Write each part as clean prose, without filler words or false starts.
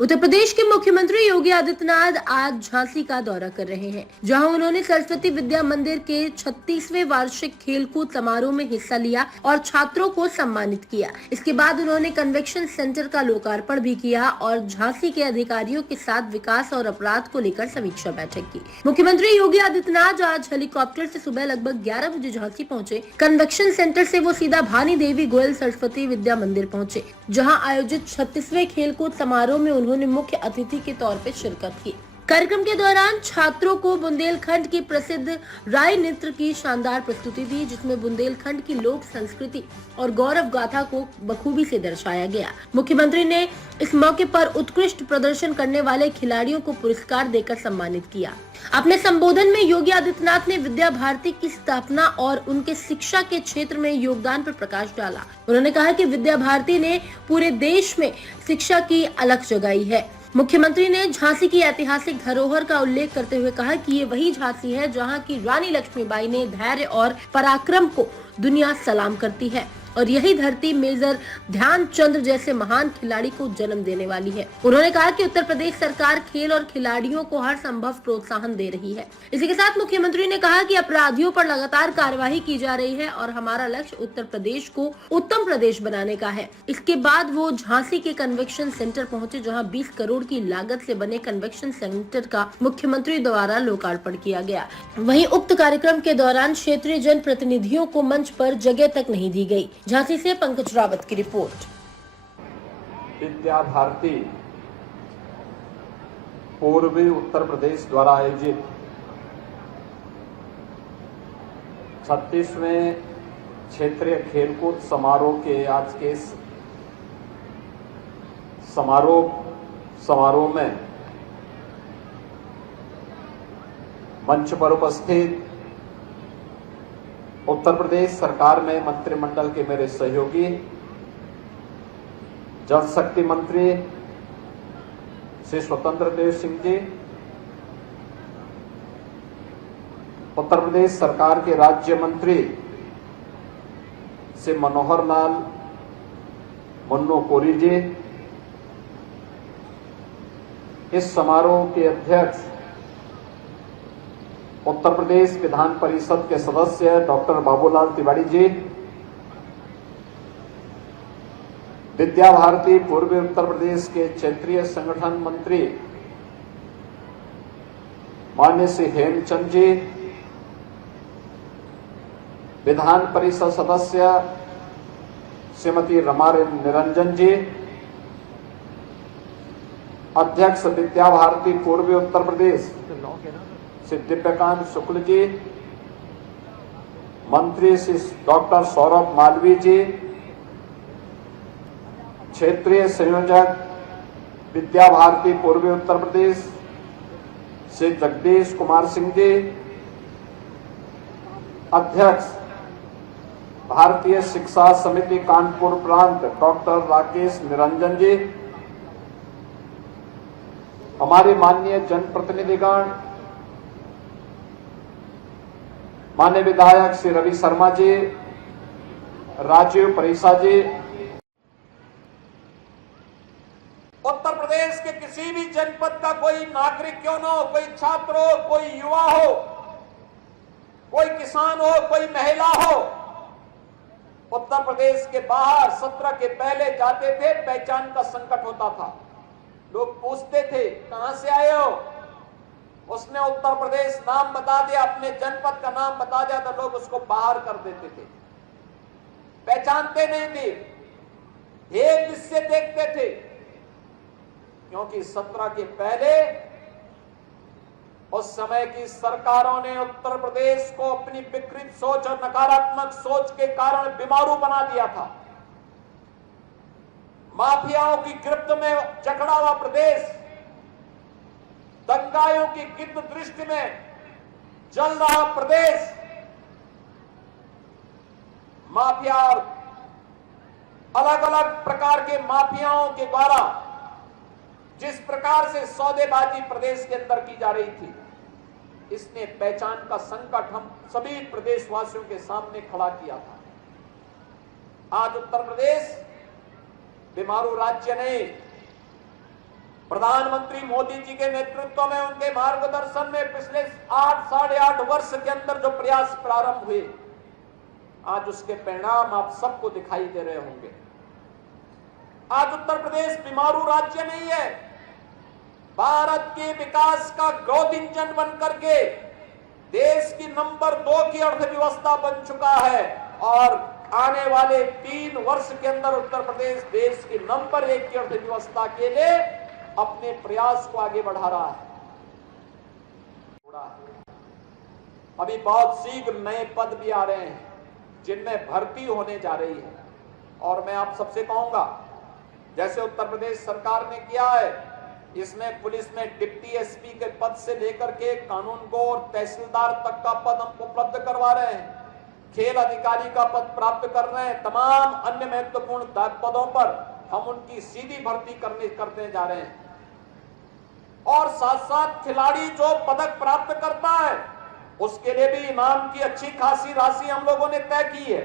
उत्तर प्रदेश के मुख्यमंत्री योगी आदित्यनाथ आज झांसी का दौरा कर रहे हैं, जहां उन्होंने सरस्वती विद्या मंदिर के 36वें वार्षिक खेलकूद समारोह में हिस्सा लिया और छात्रों को सम्मानित किया। इसके बाद उन्होंने कन्वेंशन सेंटर का लोकार्पण भी किया और झांसी के अधिकारियों के साथ विकास और अपराध को लेकर समीक्षा बैठक की। मुख्यमंत्री योगी आदित्यनाथ आज हेलीकॉप्टर से सुबह लगभग 11 बजे झांसी पहुंचे। कन्वेंशन सेंटर से वो सीधा भानी देवी गोयल सरस्वती विद्या मंदिर पहुंचे, जहां आयोजित 36वें खेलकूद समारोह में उन्होंने मुख्य अतिथि के तौर पर शिरकत की। कार्यक्रम के दौरान छात्रों को बुंदेलखंड की प्रसिद्ध राय नृत्य की शानदार प्रस्तुति दी, जिसमें बुंदेलखंड की लोक संस्कृति और गौरव गाथा को बखूबी से दर्शाया गया। मुख्यमंत्री ने इस मौके पर उत्कृष्ट प्रदर्शन करने वाले खिलाड़ियों को पुरस्कार देकर सम्मानित किया। अपने संबोधन में योगी आदित्यनाथ ने विद्या भारती की स्थापना और उनके शिक्षा के क्षेत्र में योगदान पर प्रकाश डाला। उन्होंने कहा कि विद्या भारती ने पूरे देश में शिक्षा की अलख जगाई है। मुख्यमंत्री ने झांसी की ऐतिहासिक धरोहर का उल्लेख करते हुए कहा कि ये वही झांसी है जहां की रानी लक्ष्मीबाई ने धैर्य और पराक्रम को दुनिया सलाम करती है और यही धरती मेजर ध्यानचंद जैसे महान खिलाड़ी को जन्म देने वाली है। उन्होंने कहा कि उत्तर प्रदेश सरकार खेल और खिलाड़ियों को हर संभव प्रोत्साहन दे रही है। इसी के साथ मुख्यमंत्री ने कहा कि अपराधियों पर लगातार कार्रवाई की जा रही है और हमारा लक्ष्य उत्तर प्रदेश को उत्तम प्रदेश बनाने का है। इसके बाद वो झांसी के कन्वेंशन सेंटर पहुंचे, जहाँ 20 करोड़ की लागत से बने कन्वेंशन सेंटर का मुख्यमंत्री द्वारा लोकार्पण किया गया। वहीं उक्त कार्यक्रम के दौरान क्षेत्रीय जन प्रतिनिधियों को मंच पर जगह तक नहीं दी गयी। झांसी से पंकज रावत की रिपोर्ट। विद्या भारती पूर्वी उत्तर प्रदेश द्वारा आयोजित 36वें क्षेत्रीय खेलकूद समारोह के आज के समारोह में मंच पर उपस्थित उत्तर प्रदेश सरकार में मंत्रिमंडल के मेरे सहयोगी जल शक्ति मंत्री श्री स्वतंत्र देव सिंह जी, उत्तर प्रदेश सरकार के राज्य मंत्री श्री मनोहर लाल मन्नू कोरी जी, इस समारोह के अध्यक्ष उत्तर प्रदेश विधान परिषद के सदस्य डॉक्टर बाबूलाल तिवारी जी, विद्या भारती पूर्वी उत्तर प्रदेश के क्षेत्रीय संगठन मंत्री माननीय श्री हेमचंद जी, विधान परिषद सदस्य श्रीमती रमा निरंजन जी, अध्यक्ष विद्या भारती पूर्वी उत्तर प्रदेश श्री दिव्यकांत शुक्ल जी, मंत्री श्री डॉक्टर सौरभ मालवीय जी, क्षेत्रीय संयोजक विद्या भारती पूर्वी उत्तर प्रदेश श्री जगदीश कुमार सिंह जी, अध्यक्ष भारतीय शिक्षा समिति कानपुर प्रांत डॉक्टर राकेश निरंजन जी, हमारे माननीय जनप्रतिनिधिगण, माननीय विधायक श्री रवि शर्मा जी, राजीव परिसा जी, उत्तर प्रदेश के किसी भी जनपद का कोई नागरिक क्यों न हो, कोई छात्र हो, कोई युवा हो, कोई किसान हो, कोई महिला हो, उत्तर प्रदेश के बाहर सत्र के पहले जाते थे, पहचान का संकट होता था। लोग पूछते थे कहां से आए हो, उसने उत्तर प्रदेश नाम बता दिया, अपने जनपद का नाम बता दिया तो लोग उसको बाहर कर देते थे, पहचानते नहीं थे, भेद जिससे देखते थे, क्योंकि 17 के पहले उस समय की सरकारों ने उत्तर प्रदेश को अपनी विकृत सोच और नकारात्मक सोच के कारण बीमारू बना दिया था। माफियाओं की गिरफ्त में जकड़ा हुआ प्रदेश, दंगाइयों की गिद्ध दृष्टि में जल रहा प्रदेश, माफिया और अलग अलग प्रकार के माफियाओं के द्वारा जिस प्रकार से सौदेबाजी प्रदेश के अंदर की जा रही थी, इसने पहचान का संकट हम सभी प्रदेशवासियों के सामने खड़ा किया था। आज उत्तर प्रदेश बीमारू राज्य नहीं, प्रधानमंत्री मोदी जी के नेतृत्व में, उनके मार्गदर्शन में पिछले 8-8.5 वर्ष के अंदर जो प्रयास प्रारंभ हुए, आज उसके परिणाम आप सबको दिखाई दे रहे होंगे। आज उत्तर प्रदेश बीमारू राज्य नहीं है, भारत के विकास का ग्रोथ इंजन बनकर के देश की नंबर 2 की अर्थव्यवस्था बन चुका है और आने वाले 3 वर्ष के अंदर उत्तर प्रदेश देश की नंबर 1 की अर्थव्यवस्था के लिए अपने प्रयास को आगे बढ़ा रहा है। अभी बहुत शीघ्र नए पद भी आ रहे हैं जिनमें भर्ती होने जा रही है और मैं आप सबसे कहूंगा, जैसे उत्तर प्रदेश सरकार ने किया है, इसमें पुलिस में डिप्टी एसपी के पद से लेकर के कानून को और तहसीलदार तक का पद हम उपलब्ध करवा रहे हैं, खेल अधिकारी का पद प्राप्त कर रहे हैं, तमाम अन्य महत्वपूर्ण पदों पर हम उनकी सीधी भर्ती करने जा रहे हैं और साथ साथ खिलाड़ी जो पदक प्राप्त करता है उसके लिए भी इनाम की अच्छी खासी राशि हम लोगों ने तय की है।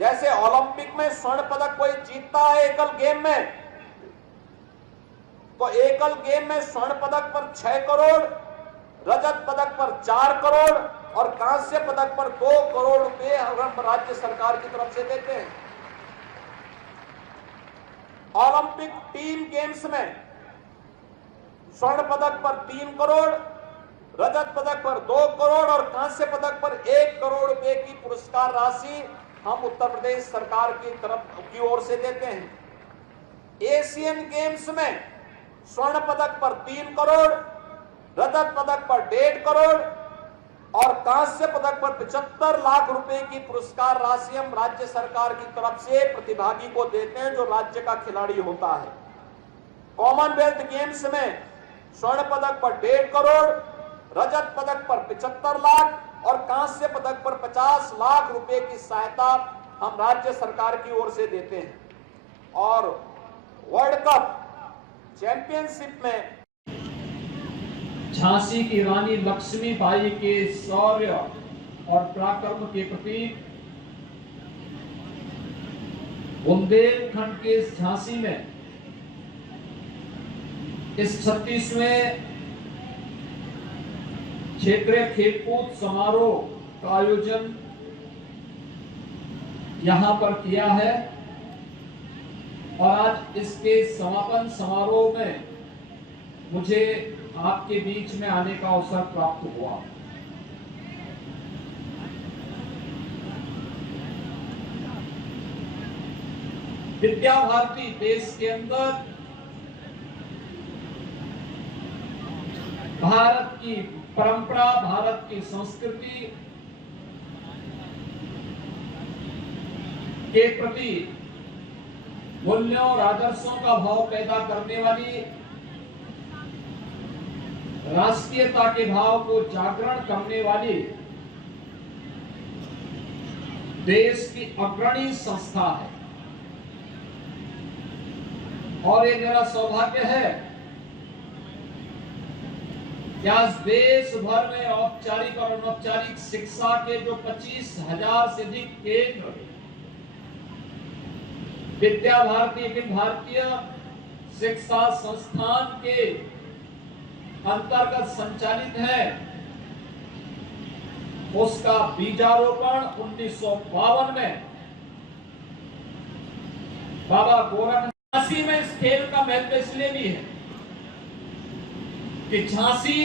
जैसे ओलंपिक में स्वर्ण पदक कोई जीतता है एकल गेम में, तो एकल गेम में स्वर्ण पदक पर 6 करोड़, रजत पदक पर 4 करोड़ और कांस्य पदक पर 2 करोड़ रुपए हम राज्य सरकार की तरफ से देते हैं। ओलंपिक टीम गेम्स में स्वर्ण पदक पर 3 करोड़, रजत पदक पर 2 करोड़ और कांस्य पदक पर 1 करोड़ रुपए की पुरस्कार राशि हम उत्तर प्रदेश सरकार की ओर से देते हैं। एशियन गेम्स में स्वर्ण पदक पर 3 करोड़, रजत पदक पर 1.5 करोड़ और कांस्य पदक पर 75 लाख रुपए की पुरस्कार राशि हम राज्य सरकार की तरफ से प्रतिभागी को देते हैं जो राज्य का खिलाड़ी होता है। कॉमनवेल्थ गेम्स में स्वर्ण पदक पर 1.5 करोड़, रजत पदक पर 75 लाख और कांस्य पदक पर 50 लाख रुपए की सहायता हम राज्य सरकार की ओर से देते हैं। और वर्ल्ड कप चैंपियनशिप में झांसी की रानी लक्ष्मीबाई के शौर्य और पराक्रम के प्रति बुंदेलखंड के झांसी में इस 36वें क्षेत्रीय खेलकूद समारोह का आयोजन यहां पर किया है और आज इसके समापन समारोह में मुझे आपके बीच में आने का अवसर प्राप्त हुआ। विद्या भारती देश के अंदर भारत की परंपरा, भारत की संस्कृति के प्रति मूल्यों और आदर्शों का भाव पैदा करने वाली, राष्ट्रीयता के भाव को जागरण करने वाली देश की अग्रणी संस्था है और ये मेरा सौभाग्य है कि आज देश भर में औपचारिक और अनौपचारिक शिक्षा के जो 25,000 से अधिक केंद्र विद्या भारती अखिल भारतीय शिक्षा संस्थान के अंतर्गत संचालित है, उसका बीजारोपण 1952 में बाबा गोरखनाथ में इस खेल का महत्व इसलिए भी है कि झांसी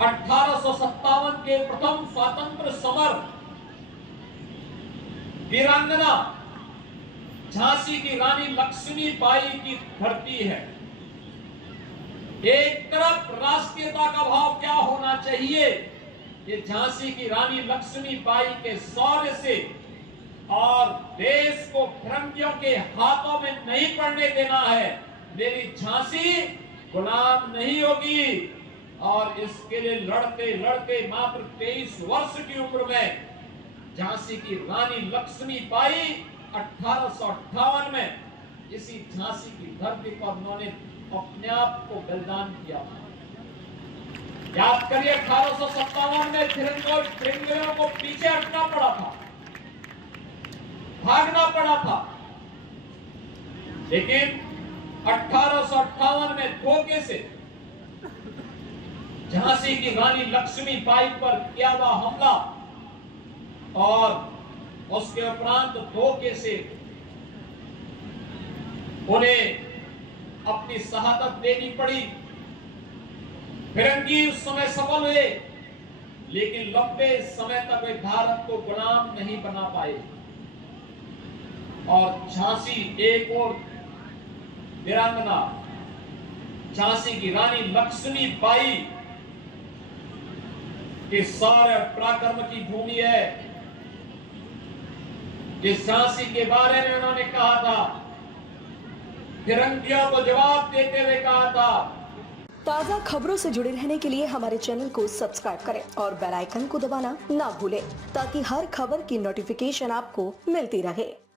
1857 के प्रथम स्वतंत्र समर वीरांगना झांसी की रानी लक्ष्मीबाई की धरती है। एक तरफ राष्ट्रीयता का भाव क्या होना चाहिए, ये झांसी की रानी लक्ष्मीबाई के शौर्य से और देश को फिरंगियों के हाथों में नहीं पड़ने देना है। मेरी झांसी गुलाम नहीं होगी और इसके लिए लड़ते लड़ते मात्र 23 वर्ष की उम्र में झांसी की रानी लक्ष्मीबाई 1858 में इसी झांसी की धरती पर उन्होंने अपने आप को बलिदान किया। याद करिए 1857 में फिरंगियों को पीछे हटना पड़ा था, भागना पड़ा था, लेकिन 1858 धोखे से झांसी की रानी लक्ष्मीबाई पर किया हुआ हमला और उसके उपरांत धोखे से उन्हें अपनी शहादत देनी पड़ी। फिरंगी उस समय सफल हुए, लेकिन लंबे समय तक वे भारत को गुलाम नहीं बना पाए और झांसी एक और वीरांगना झांसी की रानी लक्ष्मीबाई के सारे पराक्रम की भूमि है। जिस झांसी के बारे में उन्होंने कहा था, फिरंगियों को जवाब देते हुए कहा था। ताज़ा खबरों से जुड़े रहने के लिए हमारे चैनल को सब्सक्राइब करें और बेल आइकन को दबाना ना भूलें ताकि हर खबर की नोटिफिकेशन आपको मिलती रहे।